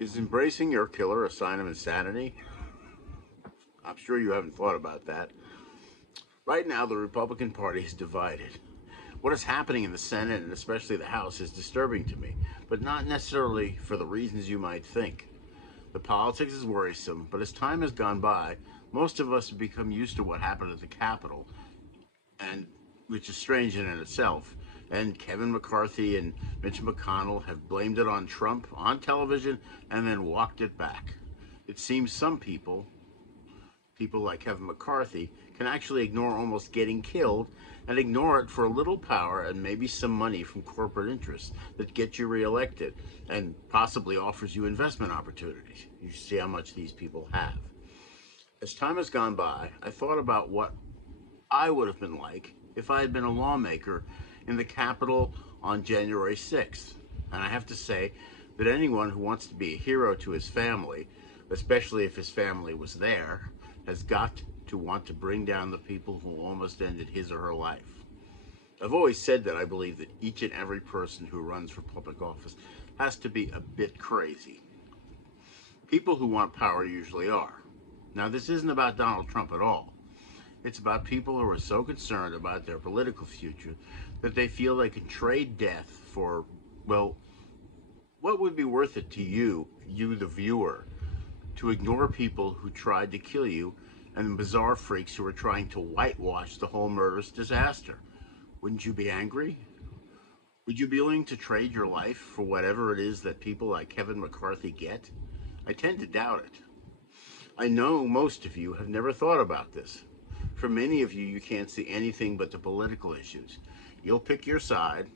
Is embracing your killer a sign of insanity? I'm sure you haven't thought about that. Right now, the Republican Party is divided. What is happening in the Senate and especially the House is disturbing to me, but not necessarily for the reasons you might think. The politics is worrisome, but as time has gone by, most of us have become used to what happened at the Capitol, and which is strange in itself. And Kevin McCarthy and Mitch McConnell have blamed it on Trump on television and then walked it back. It seems some people like Kevin McCarthy, can actually ignore almost getting killed and ignore it for a little power and maybe some money from corporate interests that get you reelected and possibly offers you investment opportunities. You see how much these people have. As time has gone by, I thought about what I would have been like if I had been a lawmaker in the Capitol on January 6th. And I have to say that anyone who wants to be a hero to his family, especially if his family was there, has got to want to bring down the people who almost ended his or her life. I've always said that I believe that each and every person who runs for public office has to be a bit crazy. People who want power usually are. Now, this isn't about Donald Trump at all. It's about people who are so concerned about their political future that they feel they can trade death for, well, what would be worth it to you, the viewer, to ignore people who tried to kill you and the bizarre freaks who are trying to whitewash the whole murderous disaster? Wouldn't you be angry? Would you be willing to trade your life for whatever it is that people like Kevin McCarthy get? I tend to doubt it. I know most of you have never thought about this. For many of you, you can't see anything but the political issues. You'll pick your side,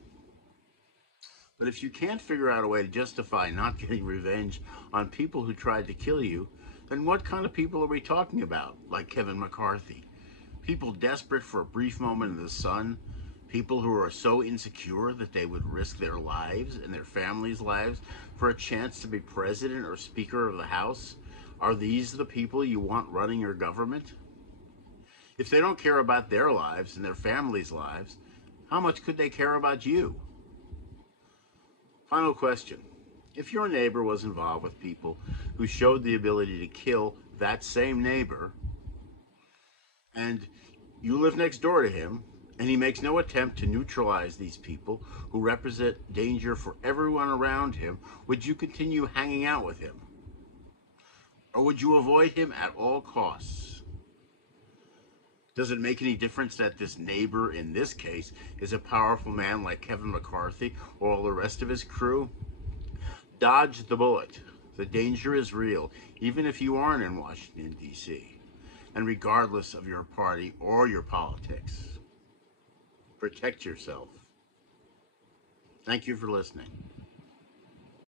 but if you can't figure out a way to justify not getting revenge on people who tried to kill you, then what kind of people are we talking about, like Kevin McCarthy? People desperate for a brief moment in the sun? People who are so insecure that they would risk their lives and their families' lives for a chance to be president or speaker of the House? Are these the people you want running your government? If they don't care about their lives and their families' lives, how much could they care about you? Final question. If your neighbor was involved with people who showed the ability to kill that same neighbor, and you live next door to him, and he makes no attempt to neutralize these people who represent danger for everyone around him, would you continue hanging out with him? Or would you avoid him at all costs? Does it make any difference that this neighbor, in this case, is a powerful man like Kevin McCarthy or all the rest of his crew? Dodge the bullet. The danger is real, even if you aren't in Washington, D.C., and regardless of your party or your politics. Protect yourself. Thank you for listening.